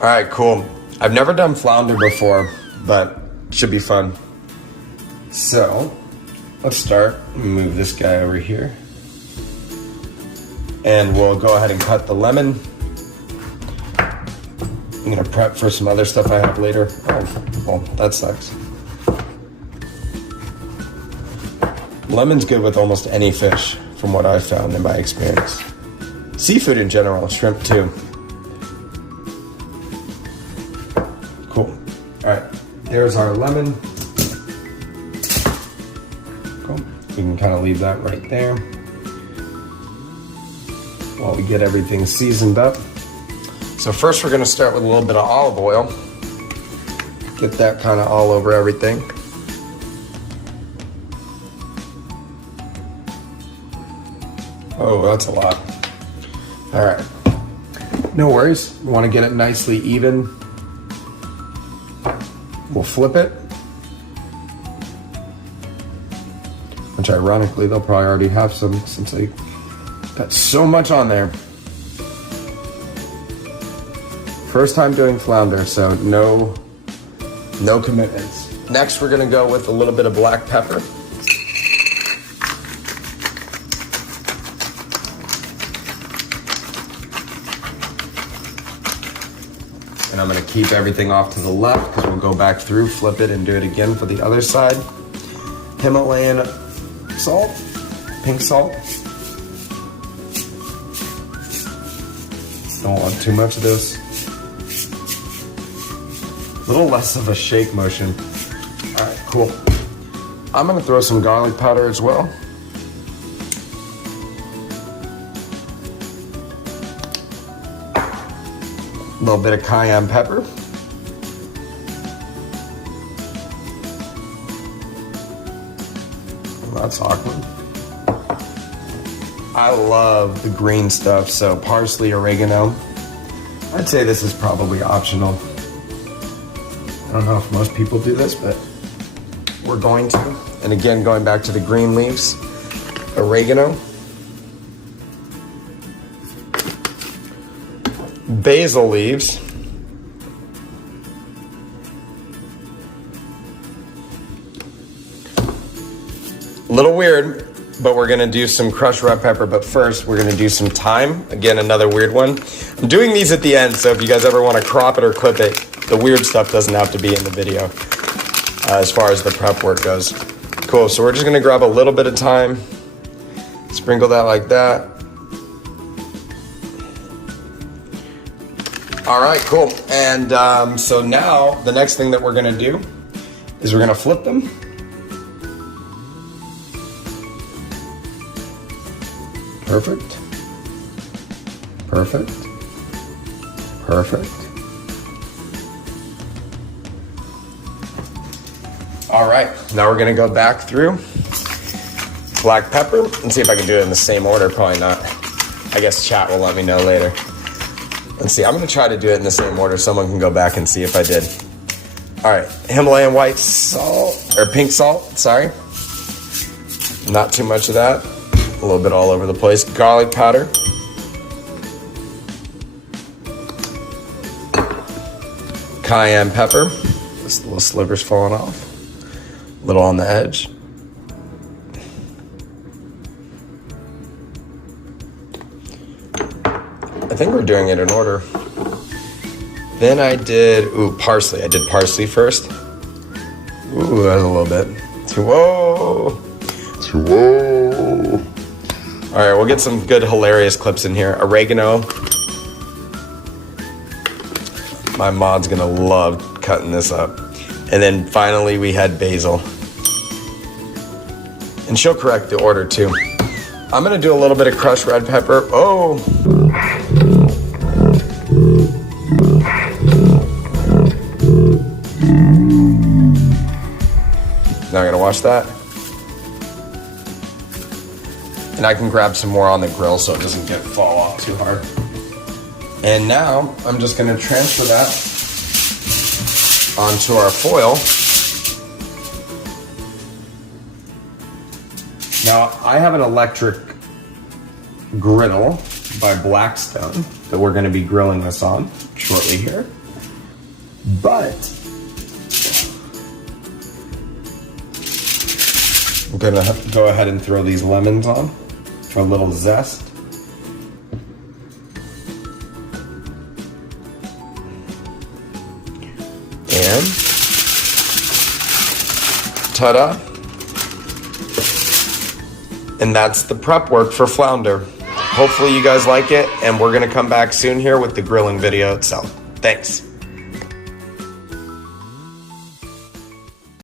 All right, cool. I've never done flounder before, but it should be fun. So let's start. Move this guy over here. And we'll go ahead and cut the lemon. I'm gonna prep for some other stuff I have later. Oh, well, that sucks. Lemon's good with almost any fish, from what I've found in my experience. Seafood in general, shrimp too. Cool. All right, there's our lemon. Cool. We can kind of leave that right there while we get everything seasoned up. So first we're gonna start with a little bit of olive oil. Get that kind of all over everything. Oh, that's a lot. All right, no worries. We wanna get it nicely even. We'll flip it. Which ironically, they'll probably already have some since they got so much on there. First time doing flounder, so no commitments. Next, we're gonna go with a little bit of black pepper. And I'm gonna keep everything off to the left because we'll go back through, flip it, and do it again for the other side. Himalayan salt, pink salt. Don't want too much of this. A little less of a shake motion. All right, cool. I'm gonna throw some garlic powder as well. A little bit of cayenne pepper. Well, that's awkward. I love the green stuff, so parsley, oregano. I'd say this is probably optional. I don't know if most people do this, but we're going to. And again, going back to the green leaves, oregano. Basil leaves. A little weird, but we're gonna do some crushed red pepper, but first we're gonna do some thyme. Again, another weird one. I'm doing these at the end, so if you guys ever wanna crop it or clip it, the weird stuff doesn't have to be in the video as far as the prep work goes. Cool, so we're just gonna grab a little bit of thyme, sprinkle that like that. All right, cool. And so now the next thing that we're gonna do is we're gonna flip them. Perfect. Perfect. Perfect. All right, now we're gonna go back through black pepper and see if I can do it in the same order. Probably not. I guess chat will let me know later. Let's see, I'm gonna try to do it in the same order. Someone can go back and see if I did. All right, Himalayan white salt, or pink salt, sorry. Not too much of that. A little bit all over the place. Garlic powder. Cayenne pepper. Just little slivers falling off. A little on the edge. I think we're doing it in order. Then I did, parsley. I did parsley first. Ooh, that's a little bit. Whoa. All right, we'll get some good hilarious clips in here. Oregano. My mod's gonna love cutting this up. And then finally we had basil. And she'll correct the order too. I'm gonna do a little bit of crushed red pepper. Oh. Now I'm gonna watch that. And I can grab some more on the grill so it doesn't fall off too hard. And now I'm just gonna transfer that onto our foil. Now I have an electric griddle by Blackstone that we're gonna be grilling this on shortly here. But I'm gonna go ahead and throw these lemons on for a little zest. And ta-da! And that's the prep work for flounder. Hopefully you guys like it, and we're gonna come back soon here with the grilling video itself. Thanks.